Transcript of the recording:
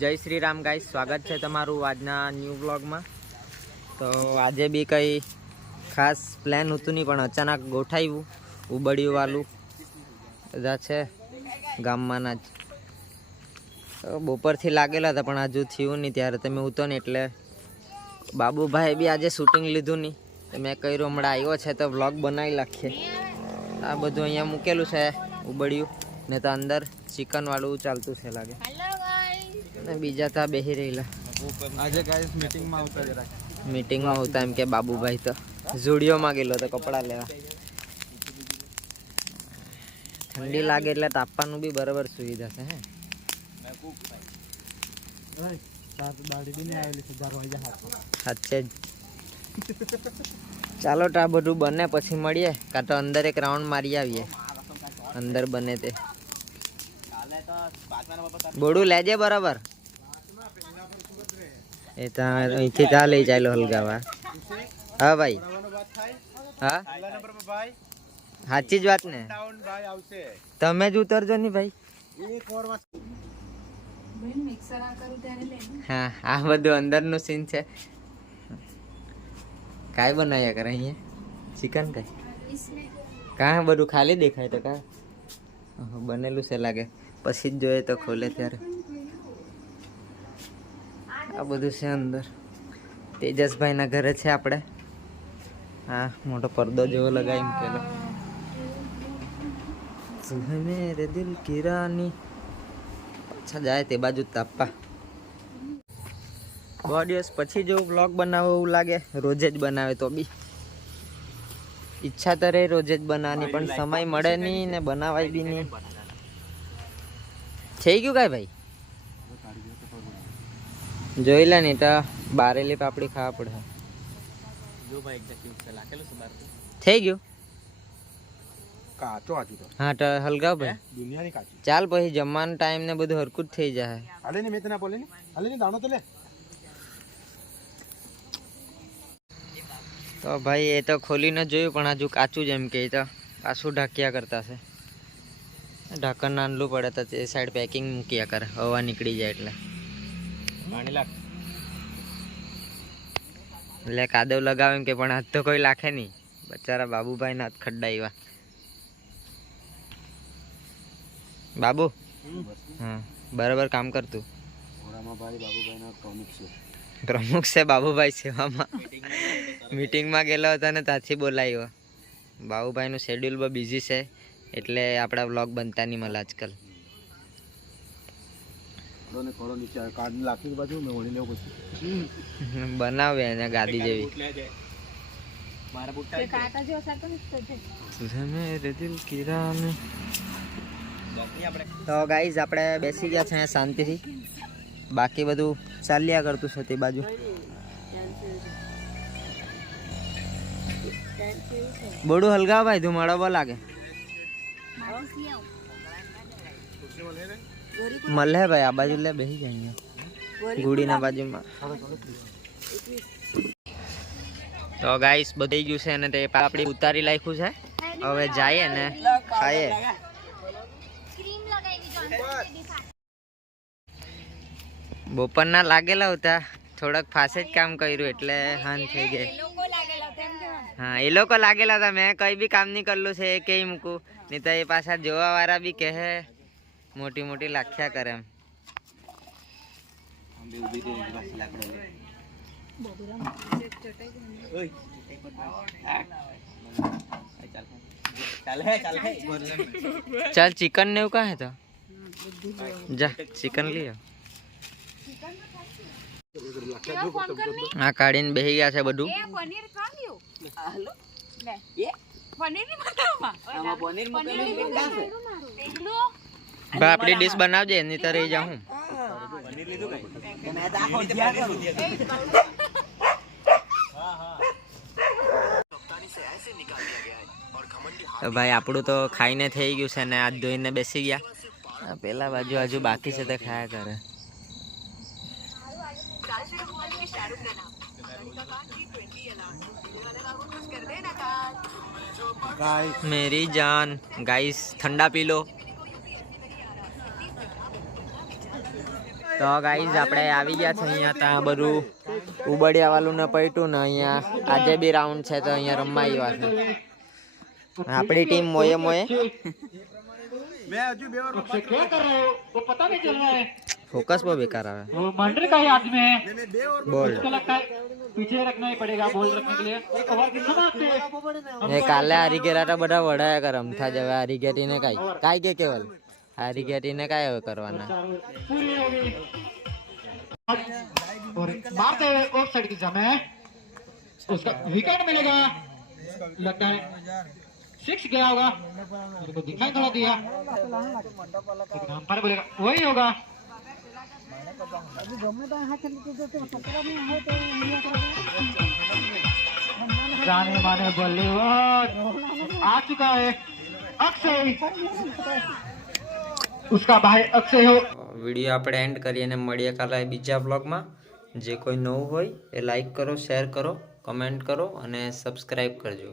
जय श्री राम गाइस, स्वागत है तमारू आजना न्यू ब्लॉग में। तो आज भी कई खास प्लान होतु नहीं, पण अचानक गोठाव्યું ઉબડિયું વાલું બધા છે ગામમાંના જ। તો બપોરથી લાગેલા હતા પણ હજુ થયું નહીં, ત્યારે તમે ઉતો ને એટલે બાબુભાઈ બી આજે શૂટિંગ લીધું નહીં, તો મેં કહ્યું હમણાં આવ્યો છે તો વ્લોગ બનાવી નાખીએ। આ બધું અહીંયા મૂકેલું છે ઉબડિયું ને, તો અંદર ચિકન વાળું ચાલતું છે લાગે, ને બીજા તો બેસી રહેલા। આજે ગાઈસ મીટિંગ માં આવતા જરા, मीटिंग में होता है कि बाबूभाई तो जुड़ियो में गेलो तो कपड़ा लेवा। ठंडी लागे એટલે તાપવાનું બી બરાબર સુવિધા છે હે। દાડી બી ને આવેલી છે દરવાજા સાચે જ। ચાલો તો આ બધું બને પછી મળીએ, કાં તો અંદર એક રાઉન્ડ મારી આવીએ, અંદર બને તે। બોડું લેજે બરાબર, એ તો અહીંથી ત્યાં લઈ ચાલો હલગાવા। હા ભાઈ, હા સાચી જ વાત ને, તમે જ ઉતરજો ને ભાઈ। હા, આ બધું અંદરનું સીન છે। કાંઈ બનાવ્યા કરે અહીંયા ચિકન કાંઈ કાં બધું ખાલી દેખાય તો કાં બનેલું છે લાગે, પછી જ જોઈએ તો ખોલે ત્યારે। આ બધું છે અંદર, તેજસભાઈના ઘરે છે આપણે। હા, મોટો પડદો જેવો લગાવી મૂકેલો, મેરે દિલ કી રાની। પાછા જાય તે બાજુ તાપા। બહુ દિવસ પછી જો વ્લોગ બનાવો એવું લાગે, રોજે જ બનાવે તો બી ઈચ્છા તો રહે રોજે જ બનાવવાની, પણ સમય મળે નહીં ને બનાવાય બી નહીં। થઈ ગયું કાંઈ ભાઈ? જોઈ લે નહીં તો બારેલી પાપડી ખાવા પડે। થઈ ગયું કાચો આજુ તો, હા તો હલગાવ ભાઈ, દુનિયાની કાચી। ચાલ પછી જમવાનું ટાઈમ ને બધું હરકું જ થઈ જાય। હાલે ને મેં તને બોલે ને, હાલે ને દાણો તો લે। તો ભાઈ એ તો ખોલીને જોયું પણ હજુ કાચું જ એમ કે, તો પાછું ઢાંક્યા કરતા છે। ઢાંકણ નાનલું પડે તો તે સાઈડ પેકિંગ મૂક્યા કરે, હવા નીકળી જાય એટલે। એટલે કાદવ લગાવે એમ કે, પણ હાથ તો કોઈ લાખે નહીં, બચારા બાબુભાઈ ના હાથ ખડ્ડાવ્યા। બાબુ હા બરાબર કામ કરતું। પ્રમુખ છે બાબુભાઈ સેવામાં। મીટિંગમાં ગયેલો હતો ને ત્યાંથી બોલાવ્યો। બાબુભાઈનું શેડ્યુલ બહુ બિઝી છે એટલે આપણા વ્લોગ બનતા નહીં મળે આજકાલ। બનાવે એને ગાદી જેવી। તો ગાઈઝ આપણે બેસી ગયા છે શાંતિથી, બાકી બધું ચાલ્યા કરતું છે તે બાજુ। બોડું હલગાવ ભાઈ, ધુમાડો બહુ લાગે। મળે ભાઈ આ બાજુ લે, બેસી જાય ગુડીના બાજુમાં। તો ગાઈસ બધી ગયું છે અને તે પાપડી ઉતારી નાખ્યું છે, હવે જઈએ ને ખાઈએ। બપોરના લાગેલા હતા, થોડાક ફાસે જ કામ કર્યું એટલે હાન થઈ ગઈ। હા એ લોકો લાગેલા હતા, મેં કઈ બી કામ નહીં કરેલું છે એ કઈ મૂકું નહીં તો એ પાછા જોવા વાળા બી કહે મોટી મોટી લાખ્યા કરે એમ। ચાલ चिकन ने कहा है तो जा चिकन लियो। हाँ काढ़ी ने बेही गया है बधु। अपनी डिश बनाव जे नहीं तो रही जाऊँ। तो भाई આપણું તો ખાઈને થઈ ગયું છે ને હાથ ધોઈને બેસી ગયા। પેલા બાજુ હજુ બાકી છે તો ખાયા કરે। मेरी जान गाइस ठंडा पी लो। તો ગાઈઝ આપણે આવી ગયા છે અહીંયા. ત્યાં બધું ઉબડિયા વાળું ને પૈટું ને અહીંયા આજે બી રાઉન્ડ છે તો અહીંયા રમવા આવ્યા છે. આપણી ટીમ મોયે મોયે मैं अजू बेवर क्या कर रहे हो वो पता नहीं चल रहा है फोकस पर बेकार આવે. वो मंडर का ही आदमी है मैंने बेवर બોલ उसको लगता है पीछे रखना ही पड़ेगा बॉल रखने के लिए और कितना मारते हैं એ કાલે હારીગેરા તો બધા વડાયા કરે રમતા જ. હવે હારીગેટીને કાંઈ કે કેવલ હારીગેટીને કાંઈ હવે કરવાના. पूरी होगी और मारते हुए ऑफ साइड की जमे उसका विकेट मिलेगा लगता है 6 गया होगा मेरे को दिखाई थोड़ा दिया लेकिन अंपायर बोलेगा वही होगा जाने माने बॉलीवुड आ चुका है अक्षय उसका भाई अक्षय हो વિડીયો આપણે એન્ડ કરીએ અને મળીએ કાલે બીજા બ્લોગમાં. જે કોઈ નવું હોય એ લાઈક કરો, શેર કરો, કમેન્ટ કરો અને સબસ્ક્રાઈબ કરજો.